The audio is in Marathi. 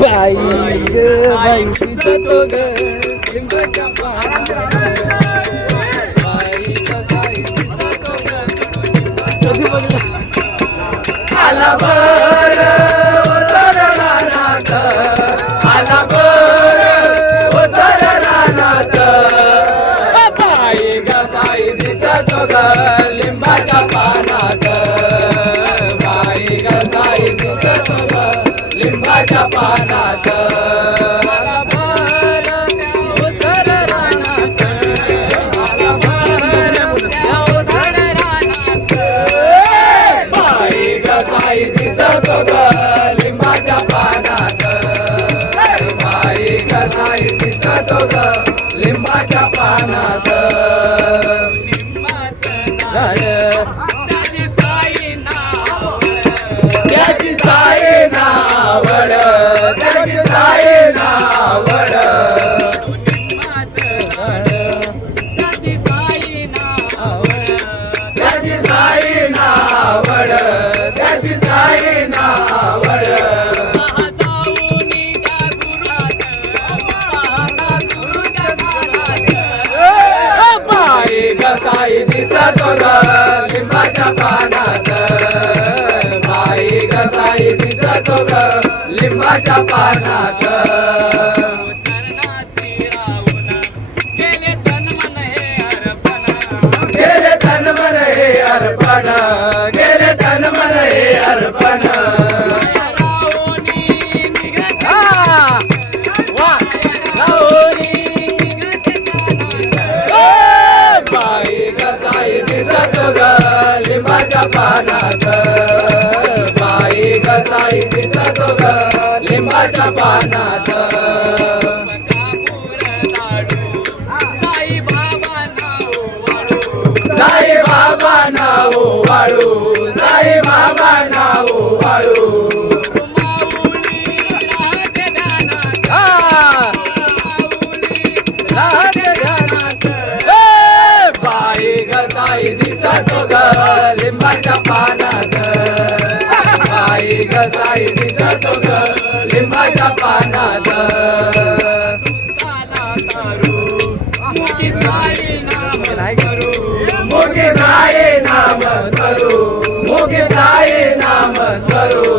बाई ग बाई दिसतो ग लिंबाच्या पानात बाई ग बाई दिसतो ग आला बर ओसर रानात आला बर ओसर रानात बाई ग बाई दिसतो ग लिंबाच्या पानात बाई ग बाई दिसतो ग लिंबाच्या पानात आला बर ओसर रानात आला बर ओसर रानात बाई ग बाई दिसतो ग लिंबाच्या पानात बाई ग बाई दिसतो ग लिंबाच्या पानात झाड त्याची साई नावड त्याची साई नावड त्याची साई नावड त्याची साई नावड बाई ग साई दिसतो ग लिंबाच्या पानात बाई ग साई दिसतो ग लिंबाच्या पानात गेले तन मन हे अर्पण गेले तन मन हे अर्पण बाई ग साई दिसतो ग लिंबाच्या पानात बाई ग साई दिसतो ग लिंबाच्या पानात साई बाबा नाव वाळू साई बाबा नाव वाळू बाई ग साई दिसतो ग लिंबाच्या पानात बाई ग साई दिसतो ग लिंबाच्या पानात मोठी साई नाम करू मोठी साई नाम करू